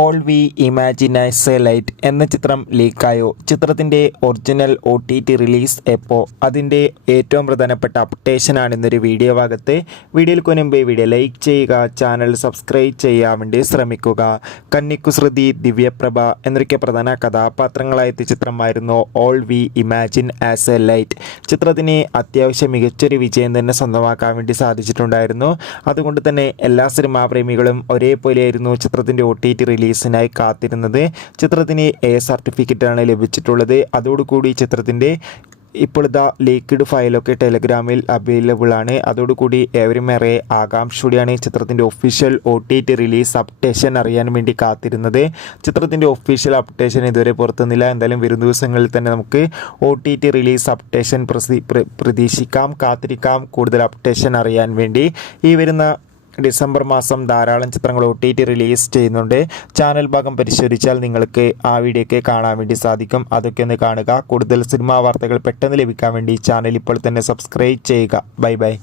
All we imagine as A light എന്ന ചിത്രം ലീക്കായോ? ചിത്രത്തിൻ്റെ ഒറിജിനൽ OTT റിലീസ് എപ്പോൾ? അതിൻ്റെ ഏറ്റവും പ്രധാനപ്പെട്ട അപ്ഡേഷനാണ് ഇന്നൊരു വീഡിയോ ഭാഗത്ത്. വീഡിയോയിൽ മുൻപ് വീഡിയോ ലൈക്ക് ചെയ്യുക, ചാനൽ സബ്സ്ക്രൈബ് ചെയ്യാൻ വേണ്ടി ശ്രമിക്കുക. കന്നിക്കുസൃതി, ദിവ്യപ്രഭ എന്നൊക്കെ പ്രധാന കഥാപാത്രങ്ങളായെത്തിയ ചിത്രമായിരുന്നു all we imagine as A light. ചിത്രത്തിന് അത്യാവശ്യം മികച്ചൊരു വിജയം തന്നെ സ്വന്തമാക്കാൻ വേണ്ടി സാധിച്ചിട്ടുണ്ടായിരുന്നു. അതുകൊണ്ട് തന്നെ എല്ലാ സിനിമാ പ്രേമികളും ഒരേപോലെയായിരുന്നു ചിത്രത്തിൻ്റെ OTT റിലീസിനായി കാത്തിരുന്നത്. ചിത്രത്തിന് A സർട്ടിഫിക്കറ്റാണ് ലഭിച്ചിട്ടുള്ളത്. അതോടുകൂടി ചിത്രത്തിൻ്റെ ഇപ്പോഴത്തെ ലീക്ക്ഡ് ഫയലൊക്കെ ടെലഗ്രാമിൽ അവൈലബിൾ ആണ്. അതോടുകൂടി ഏവരുമേറെ ആകാംക്ഷയോടെയാണ് ചിത്രത്തിൻ്റെ ഒഫീഷ്യൽ OTT റിലീസ് അപ്ഡേഷൻ അറിയാൻ വേണ്ടി കാത്തിരുന്നത്. ചിത്രത്തിൻ്റെ ഒഫീഷ്യൽ അപ്ഡേഷൻ ഇതുവരെ പുറത്തുനിന്നില്ല. എന്തായാലും വരും ദിവസങ്ങളിൽ തന്നെ നമുക്ക് OTT റിലീസ് അപ്ഡേഷൻ പ്രതീക്ഷിക്കാം, കാത്തിരിക്കാം കൂടുതൽ അപ്ഡേഷൻ അറിയാൻ വേണ്ടി. ഈ വരുന്ന ഡിസംബർ മാസം ധാരാളം ചിത്രങ്ങൾ OTT റിലീസ് ചെയ്യുന്നുണ്ട്. ചാനൽ ഭാഗം പരിശോധിച്ചാൽ നിങ്ങൾക്ക് ആ വീഡിയോയൊക്കെ കാണാൻ വേണ്ടി സാധിക്കും. അതൊക്കെ ഒന്ന് കാണുക. കൂടുതൽ സിനിമാ വാർത്തകൾ പെട്ടെന്ന് ലഭിക്കാൻ വേണ്ടി ചാനൽ ഇപ്പോൾ തന്നെ സബ്സ്ക്രൈബ് ചെയ്യുക. Bye bye.